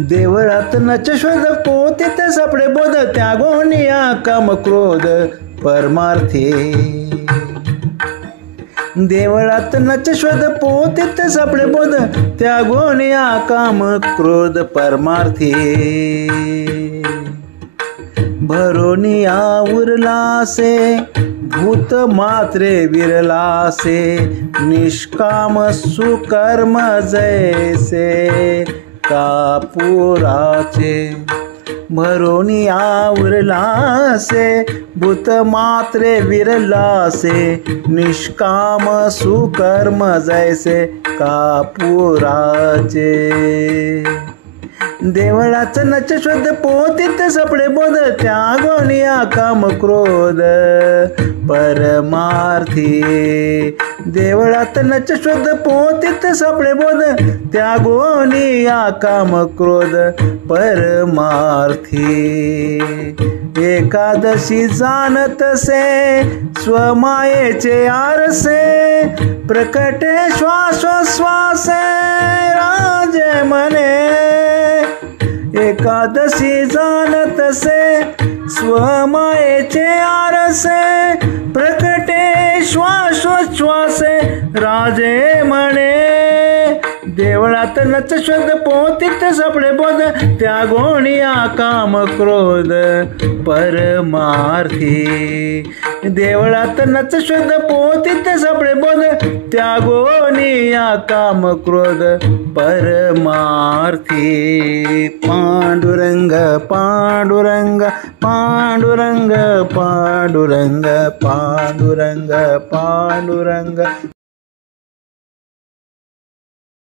देवळात नच शोध पोतीत सापडे बोध, त्यागोनिया काम क्रोध परमार्थी. देवळात नच शोध पोतीत सापडे बोध, त्यागोनिया काम क्रोध परमार्थी. भरोनिया उरलासे भूत मात्रे विरलासे, निष्काम सुकर्म जैसे कापुराचे. भरोनिया उरलासे भूत मात्रे विरलासे, निष्काम सुकर्म जैसे कापुराचे. देवळाच नच शोध पोतीत सापडे बोध, त्यागोनिया काम क्रोध परमार्थी. देवळात नच शोध पोतीत सापडे बोध, त्यागोनिया काम क्रोध परमार्थी. एकादशी जाणतसे स्वमायेचे आरसे, प्रकटे श्वासोश्वासे राजे मने. एकादशी जाणतसे स्वमायेचे आरसे, प्रकटे श्वासोच्छ्वासे राजे म्हणे. देवळात नच शोध पोतीत सापडे बोध, त्यागोनिया काम क्रोध परमार्थी. देवळात नच शोध पोतीत सापडे बोध, त्यागोनिया काम क्रोध परमार्थी. पांडुरंग पांडुरंग पांडुरंग पांडुरंग पांडुरंग पांडुरंग.